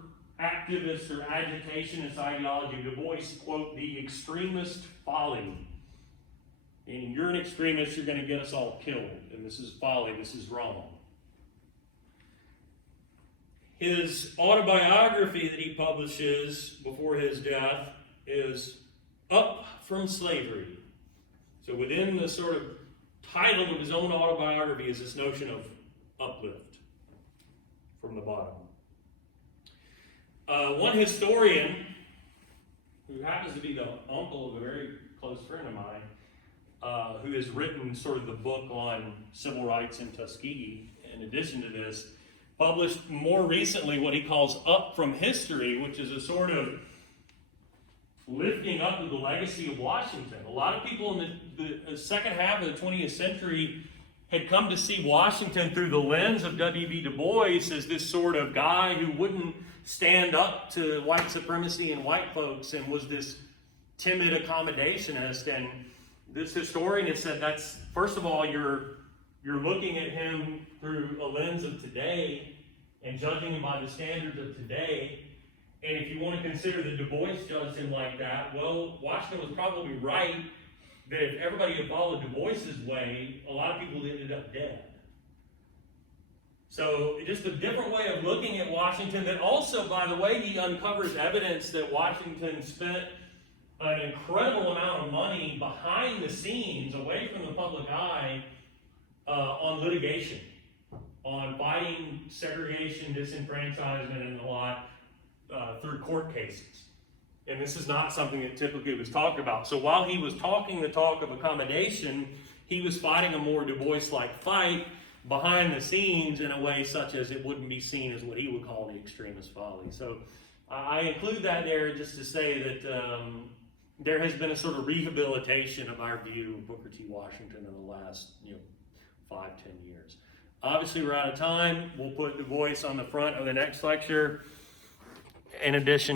activist or agitationist ideology of Du Bois, quote, the extremist folly. meaning you're an extremist, you're going to get us all killed, and this is folly, this is wrong. His autobiography that he publishes before his death is Up from Slavery. So within the sort of title of his own autobiography is this notion of uplift from the bottom. One historian, who happens to be the uncle of a very close friend of mine, who has written sort of the book on civil rights in Tuskegee, in addition to this, published more recently what he calls Up from History, which is a sort of lifting up of the legacy of Washington. A lot of people in the second half of the 20th century had come to see Washington through the lens of W.B. Du Bois as this sort of guy who wouldn't stand up to white supremacy and white folks and was this timid accommodationist. And this historian has said that's, first of all, you're looking at him through a lens of today and judging him by the standards of today. And if you want to consider that Du Bois judged him like that, well, Washington was probably right that if everybody had followed Du Bois's way, a lot of people ended up dead. So just a different way of looking at Washington that also, by the way, he uncovers evidence that Washington spent an incredible amount of money behind the scenes, away from the public eye, on litigation, on fighting segregation, disenfranchisement, and the lot through court cases. And this is not something that typically was talked about. So while he was talking the talk of accommodation, he was fighting a more Du Bois-like fight behind the scenes in a way such as it wouldn't be seen as what he would call the extremist folly. So I include that there just to say that there has been a sort of rehabilitation of our view of Booker T. Washington in the last 5-10 years. Obviously, we're out of time. We'll put Du Bois on the front of the next lecture. In addition